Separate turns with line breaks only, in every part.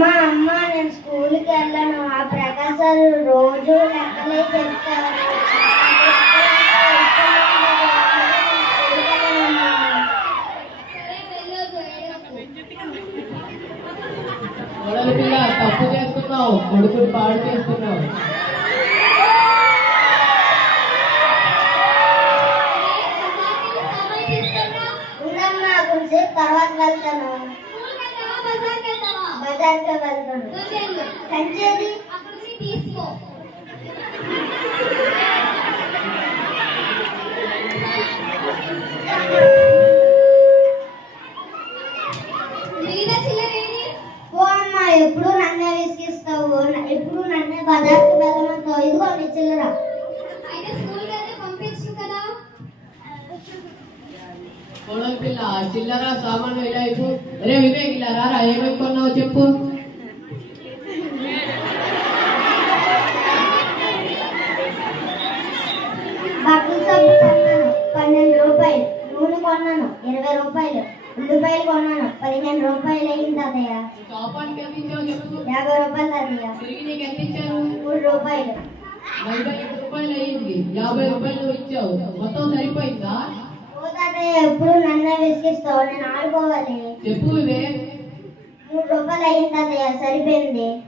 అమ్మ అమ్మ నేను స్కూల్కి వెళ్ళను. ఆ ప్రకాశ్ సార్ రోజు లెక్కలే
మొదలు పిల్ల తప్పు చేస్తున్నావు కొడుకుని పాడు చేస్తున్నావు
తర్వాత వెళ్తాను. బజార్కి వెళ్తాను.
తీసుకో.
ఎప్పుడు నన్నే విసిగిస్తావు? ఎప్పుడు నన్నే బజార్కి వెళ్ళమంటావు? ఇదిగో నీ చిల్లర.
మొదలు పిల్ల చిల్లర సామాను ఇలా ఇప్పు రే వివేక్ ఇలా రారా? ఏమేమి కొన్నావు చెప్పు.
పన్నెండు రూపాయలు. నూనె కొన్నాను ఇరవై రూపాయలు. ఉల్లిపాయలు కొన్నాను పదిహేను రూపాయలు అయింది తాతయ్య యాభై రూపాయలు తాతయ్య మూడు రూపాయలు.
రూపాయలు అయ్యింది యాభై రూపాయలు ఇచ్చావు. మొత్తం సరిపోయిందా?
ఎప్పుడు నన్నే విసిగిస్తావు నేను ఆడుకోవాలి.
చెప్పు
మూడు రూపాయలు తాతయ్య సరిపోయింది.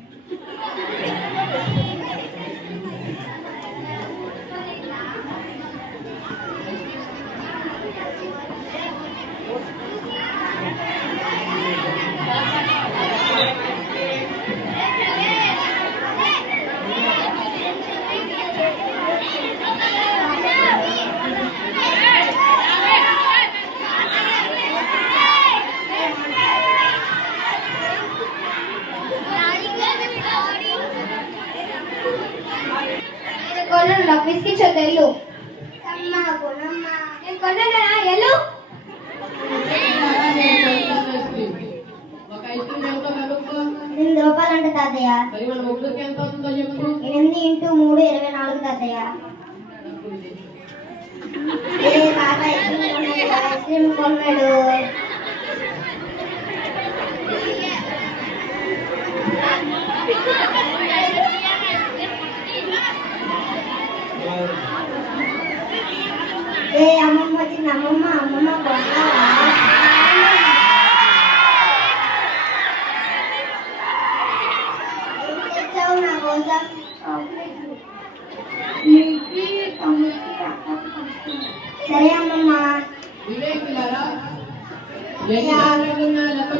కొన్నాను నాకు
క్రీమ్ ఎంత కనుక్కో
ఎనిమిది రూపాయలు అంటే తాతయ్య ఇంటూ మూడు ఇరవై నాలుగు తాతయ్య. తాత ఐస్ క్రీమ్ కొన్నాడు ఐస్ క్రీమ్ కొన్నాడు ఏ అమ్మమ్మ వచ్చింది అమ్మమ్మ అమ్మమ్మ కొన్నావా ఏం తెచ్చావు నా కోసం సరే అమ్మమ్మ
వివేక్ పిల్లరా ఎన్ని ఆటలు ఉన్నాయో లెక్క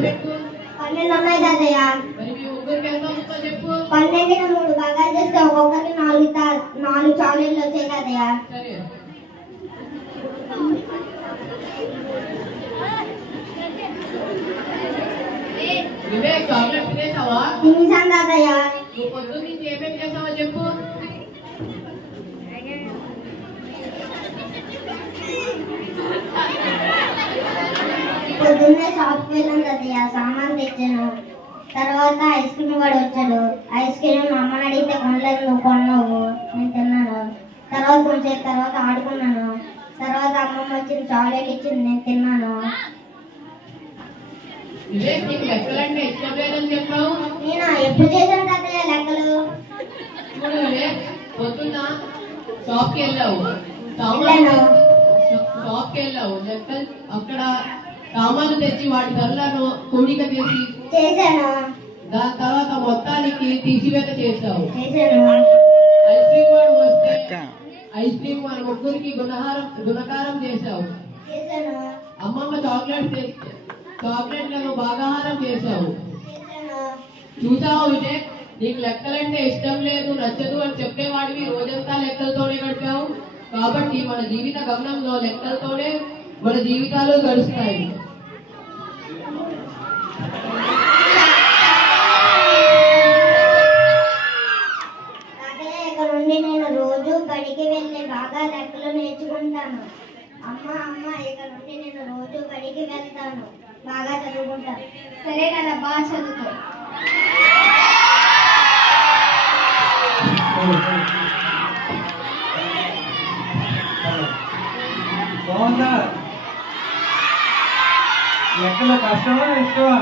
పెట్టు
పన్నెండు ఉన్నాయి తాతయ్య
మరి మీ ముగ్గురికి ఎంత అవుతుందో చెప్పు
పన్నెండున మూడు బాగా చేస్తే ఒక్కొక్కరికి నాలుగు తా- నాలుగు చాక్లెట్లు వచ్చాయి తాతయ్య
సరే వివేక్ చాక్లెట్ తినేసావా
తినేసాను తాతయ్య
నువ్వు పొద్దున్న నుంచి ఏమేం చేసావో చెప్పు.
పొద్దున్నే షాప్కి వెళ్ళాను తాతయ్య సామాన్ తెచ్చాను. తర్వాత ఐస్ క్రీమ్ వాడు వచ్చాడు. ఐస్ క్రీమ్ మా అమ్మని అడిగితే కొనలేదు నువ్వు కొన్నావు నేను తిన్నాను. తర్వాత కొంచెం తర్వాత ఆడుకున్నాను. వచ్చింది చాక్లెట్ ఇచ్చింది నేను తిన్నాను. నేను? ఎప్పుడు చేశాను తాతయ్య లెక్కలు?
పొద్దున్న షాప్కి వెళ్ళావు. షాప్కి వెళ్ళావు. లెక్కలు అక్కడ సామాన్లు తెచ్చి వాటి ధరలను కూడిక చేసి
చేశాను.
దాని తర్వాత మొత్తానికి తీసివేత చేస్తావు
చేశాను.
ఐస్ క్రీమ్ వాడు వస్తే ఐస్ క్రీమ్ మన ముగ్గురికి గుణహారం గుణకారం చేసావు
చేశాను?
అమ్మమ్మ చాక్లెట్ చాక్లెట్లను బాగాహారం చేసావు
చేశాను?
చూసావు విజయ్? నీకు లెక్కలంటే ఇష్టం లేదు నచ్చదు అని చెప్పేవాడివి రోజంతా లెక్కలతోనే గడిపావు. కాబట్టి మన జీవిత గమనంలో లెక్కలతోనే మన జీవితాలు గడుస్తాయి.
బాగా
సరే కదా బాగా చదువుకో
బాగుందా? ఎక్కడ కష్టమా ఇష్టమా?